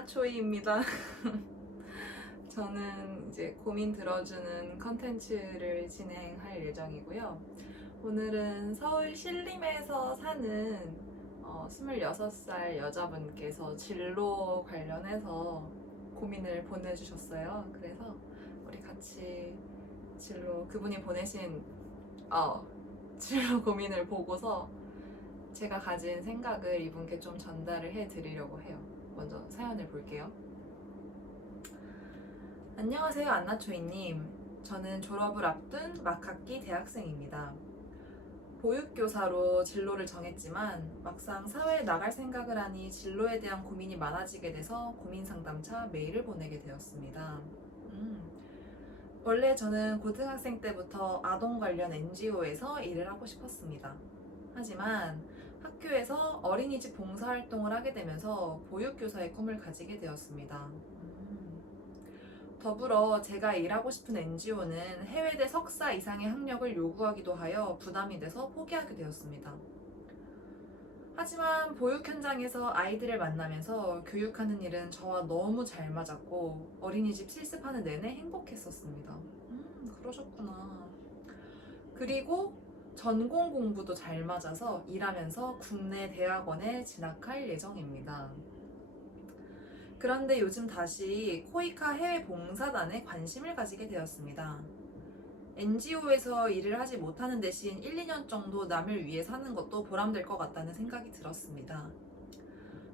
안나초이입니다. 저는 이제 고민 들어주는 컨텐츠를 진행할 예정이고요. 오늘은 서울 신림에서 사는 26살 여자분께서 진로 관련해서 고민을 보내주셨어요. 그래서 우리 같이 그분이 보내신 진로 고민을 보고서 제가 가진 생각을 이분께 좀 전달을 해드리려고 해요. 먼저 사연을 볼게요. 안녕하세요, 안나초이님. 저는 졸업을 앞둔 막학기 대학생입니다. 보육교사로 진로를 정했지만 막상 사회에 나갈 생각을 하니 진로에 대한 고민이 많아지게 돼서 고민상담차 메일을 보내게 되었습니다. 원래 저는 고등학생 때부터 아동 관련 NGO에서 일을 하고 싶었습니다. 하지만 학교에서 어린이집 봉사활동을 하게 되면서 보육교사의 꿈을 가지게 되었습니다. 더불어 제가 일하고 싶은 NGO는 해외대 석사 이상의 학력을 요구하기도 하여 부담이 돼서 포기하게 되었습니다. 하지만 보육 현장에서 아이들을 만나면서 교육하는 일은 저와 너무 잘 맞았고 어린이집 실습하는 내내 행복했었습니다. 그러셨구나. 그리고 전공 공부도 잘 맞아서 일하면서 국내 대학원에 진학할 예정입니다. 그런데 요즘 다시 코이카 해외 봉사단에 관심을 가지게 되었습니다. NGO에서 일을 하지 못하는 대신 1, 2년 정도 남을 위해 사는 것도 보람될 것 같다는 생각이 들었습니다.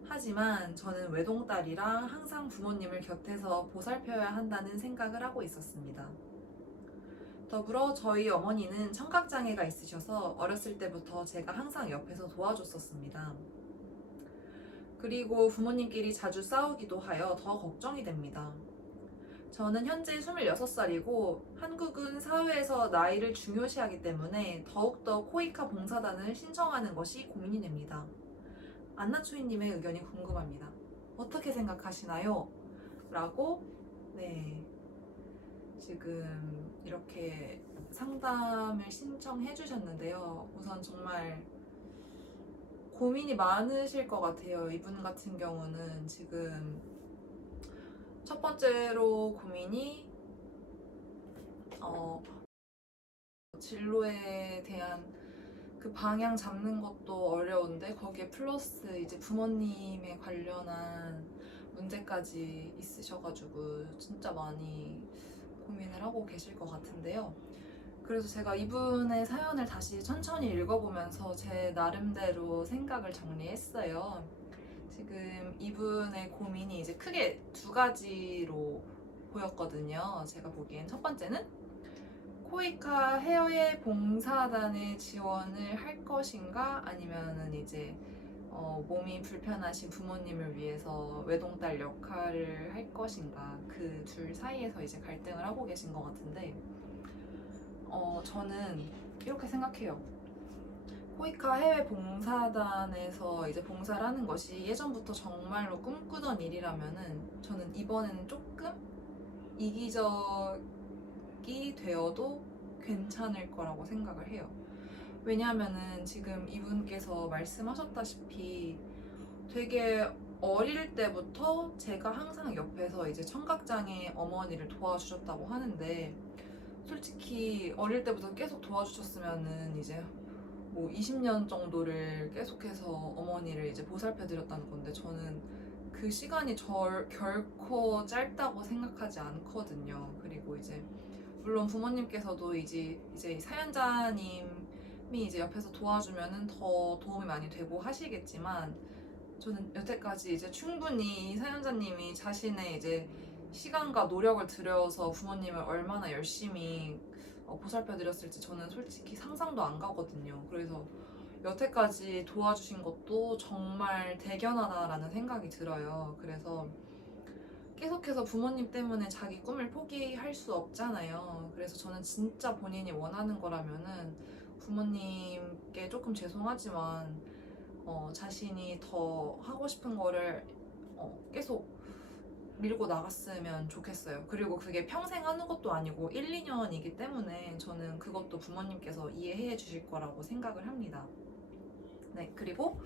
하지만 저는 외동딸이라 항상 부모님을 곁에서 보살펴야 한다는 생각을 하고 있었습니다. 더불어 저희 어머니는 청각장애가 있으셔서 어렸을 때부터 제가 항상 옆에서 도와줬었습니다. 그리고 부모님끼리 자주 싸우기도 하여 더 걱정이 됩니다. 저는 현재 26살이고 한국은 사회에서 나이를 중요시하기 때문에 더욱더 코이카 봉사단을 신청하는 것이 고민이 됩니다. 안나초이님의 의견이 궁금합니다. 어떻게 생각하시나요? 라고 지금 이렇게 상담을 신청해 주셨는데요. 우선 정말 고민이 많으실 것 같아요. 이분 같은 경우는 지금 첫 번째로 고민이 진로에 대한 그 방향 잡는 것도 어려운데 거기에 플러스 이제 부모님에 관련한 문제까지 있으셔가지고 진짜 많이 고민을 하고 계실 것 같은데요. 그래서 제가 이분의 사연을 다시 천천히 읽어보면서 제 나름대로 생각을 정리했어요. 지금 이분의 고민이 이제 크게 두 가지로 보였거든요. 제가 보기엔 첫 번째는 코이카 해외 봉사단에 지원을 할 것인가 아니면은 이제 몸이 불편하신 부모님을 위해서 외동딸 역할을 할 것인가 그 둘 사이에서 이제 갈등을 하고 계신 것 같은데 저는 이렇게 생각해요. 코이카 해외 봉사단에서 이제 봉사를 하는 것이 예전부터 정말로 꿈꾸던 일이라면은 저는 이번에는 조금 이기적이 되어도 괜찮을 거라고 생각을 해요. 왜냐하면은 지금 이분께서 말씀하셨다시피 되게 어릴 때부터 제가 항상 옆에서 이제 청각장애 어머니를 도와주셨다고 하는데 솔직히 어릴 때부터 계속 도와주셨으면은 이제 뭐 20년 정도를 계속해서 어머니를 이제 보살펴 드렸다는 건데 저는 그 시간이 결코 짧다고 생각하지 않거든요. 그리고 이제 물론 부모님께서도 이제 사연자님이 이제 옆에서 도와주면은 더 도움이 많이 되고 하시겠지만 저는 여태까지 이제 충분히 사연자님이 자신의 이제 시간과 노력을 들여서 부모님을 얼마나 열심히 보살펴 드렸을지 저는 솔직히 상상도 안 가거든요. 그래서 여태까지 도와주신 것도 정말 대견하다라는 생각이 들어요. 그래서 계속해서 부모님 때문에 자기 꿈을 포기할 수 없잖아요. 그래서 저는 진짜 본인이 원하는 거라면은 부모님께 조금 죄송하지만 자신이 더 하고 싶은 거를 계속 밀고 나갔으면 좋겠어요. 그리고 그게 평생 하는 것도 아니고 1, 2년이기 때문에 저는 그것도 부모님께서 이해해 주실 거라고 생각을 합니다. 네, 그리고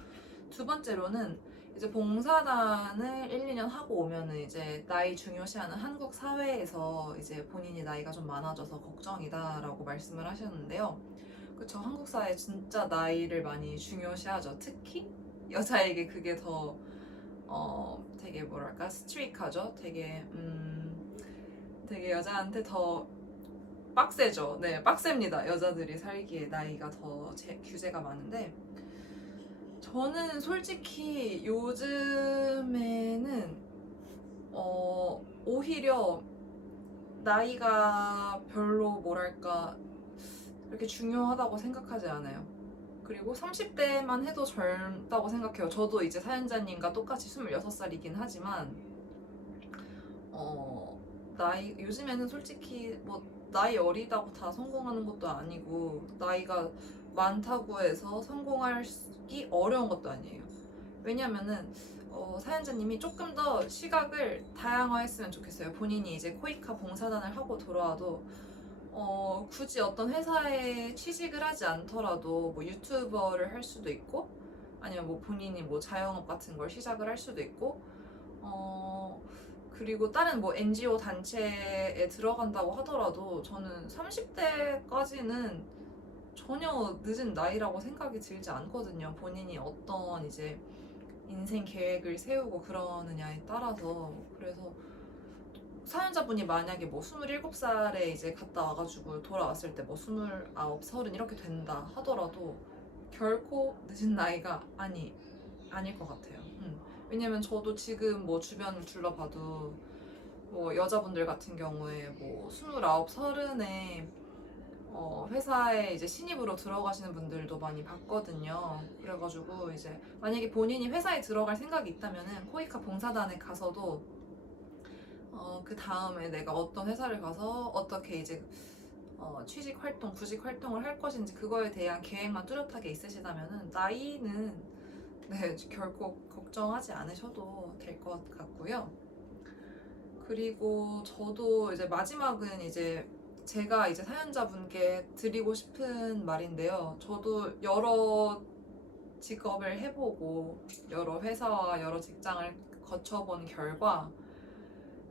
두 번째로는 이제 봉사단을 1, 2년 하고 오면은 이제 나이 중요시하는 한국 사회에서 이제 본인이 나이가 좀 많아져서 걱정이다라고 말씀을 하셨는데요. 그쵸, 한국 사회 진짜 나이를 많이 중요시하죠. 특히 여자에게 그게 더 되게 뭐랄까 스트릭하죠. 되게 여자한테 더 빡세죠. 네, 빡셉니다. 여자들이 살기에 나이가 더 규제가 많은데 저는 솔직히 요즘에는 오히려 나이가 별로 뭐랄까 그렇게 중요하다고 생각하지 않아요. 그리고 30대만 해도 젊다고 생각해요. 저도 이제 사연자님과 똑같이 26살이긴 하지만 요즘에는 솔직히 뭐 나이 어리다고 다 성공하는 것도 아니고 나이가 많다고 해서 성공하기 어려운 것도 아니에요. 왜냐면은 사연자님이 조금 더 시각을 다양화했으면 좋겠어요. 본인이 이제 코이카 봉사단을 하고 돌아와도 굳이 어떤 회사에 취직을 하지 않더라도 뭐 유튜버를 할 수도 있고 아니면 뭐 본인이 뭐 자영업 같은 걸 시작을 할 수도 있고 그리고 다른 뭐 NGO 단체에 들어간다고 하더라도 저는 30대까지는 전혀 늦은 나이라고 생각이 들지 않거든요. 본인이 어떤 이제 인생 계획을 세우고 그러느냐에 따라서. 그래서 사연자분이 만약에 뭐 27살에 이제 갔다 와가지고 돌아왔을 때 뭐 29, 30 이렇게 된다 하더라도 결코 늦은 나이가 아닐 것 같아요. 왜냐면 저도 지금 뭐 주변을 둘러봐도 뭐 여자분들 같은 경우에 뭐 29, 30에 회사에 이제 신입으로 들어가시는 분들도 많이 봤거든요. 그래가지고 이제 만약에 본인이 회사에 들어갈 생각이 있다면은 코이카 봉사단에 가서도 그 다음에 내가 어떤 회사를 가서 어떻게 이제 취직 활동, 구직 활동을 할 것인지 그거에 대한 계획만 뚜렷하게 있으시다면은 나이는 네, 결코 걱정하지 않으셔도 될 것 같고요. 그리고 저도 이제 마지막은 이제 제가 이제 사연자분께 드리고 싶은 말인데요. 저도 여러 직업을 해보고 여러 회사와 여러 직장을 거쳐본 결과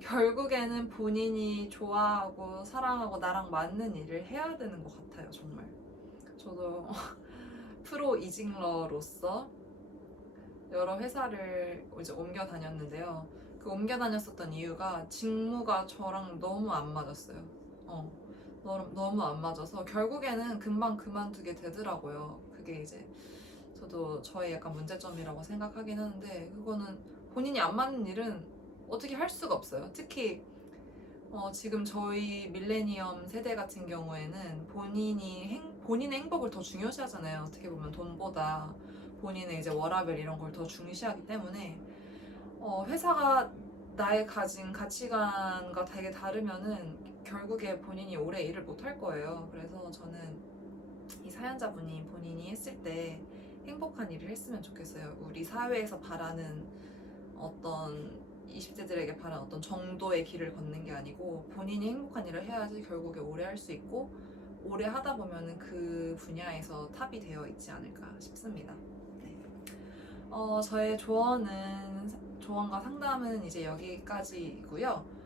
결국에는 본인이 좋아하고 사랑하고 나랑 맞는 일을 해야 되는 것 같아요, 정말. 저도 프로 이직러로서 여러 회사를 이제 옮겨 다녔는데요. 그 옮겨 다녔었던 이유가 직무가 저랑 너무 안 맞았어요. 너무 안 맞아서 결국에는 금방 그만두게 되더라고요. 그게 이제 저도 저의 약간 문제점이라고 생각하긴 하는데 그거는 본인이 안 맞는 일은 어떻게 할 수가 없어요. 특히 지금 저희 밀레니엄 세대 같은 경우에는 본인의 행복을 더 중요시하잖아요. 어떻게 보면 돈보다 본인의 이제 워라밸 이런 걸 더 중시하기 때문에 회사가 나의 가진 가치관과 되게 다르면은 결국에 본인이 오래 일을 못 할 거예요. 그래서 저는 이 사연자분이 본인이 했을 때 행복한 일을 했으면 좋겠어요. 우리 사회에서 바라는 어떤 20대들에게 바라는 어떤 정도의 길을 걷는 게 아니고 본인이 행복한 일을 해야지 결국에 오래 할 수 있고 오래 하다 보면은 그 분야에서 탑이 되어 있지 않을까 싶습니다. 네. 저의 조언과 상담은 이제 여기까지이고요.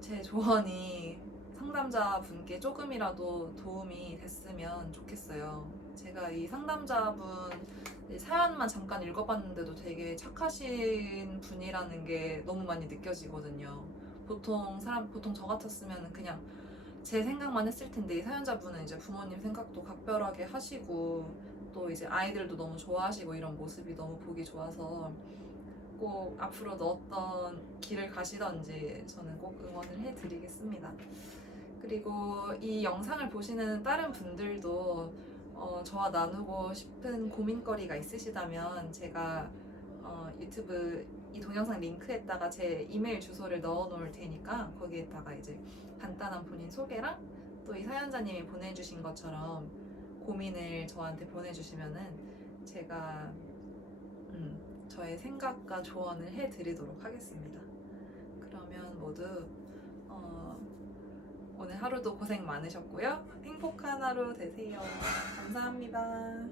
제 조언이 상담자분께 조금이라도 도움이 됐으면 좋겠어요. 제가 이 상담자분 사연만 잠깐 읽어봤는데도 되게 착하신 분이라는 게 너무 많이 느껴지거든요. 보통 저 같았으면 그냥 제 생각만 했을 텐데 이 사연자분은 이제 부모님 생각도 각별하게 하시고 또 이제 아이들도 너무 좋아하시고 이런 모습이 너무 보기 좋아서 꼭 앞으로도 어떤 길을 가시던지 저는 꼭 응원을 해드리겠습니다. 그리고 이 영상을 보시는 다른 분들도 저와 나누고 싶은 고민거리가 있으시다면 제가 유튜브 이 동영상 링크에다가 제 이메일 주소를 넣어 놓을 테니까 거기에다가 이제 간단한 본인 소개랑 또 이 사연자님이 보내주신 것처럼 고민을 저한테 보내주시면은 제가 저의 생각과 조언을 해드리도록 하겠습니다. 그러면 모두 오늘 하루도 고생 많으셨고요. 행복한 하루 되세요. 감사합니다.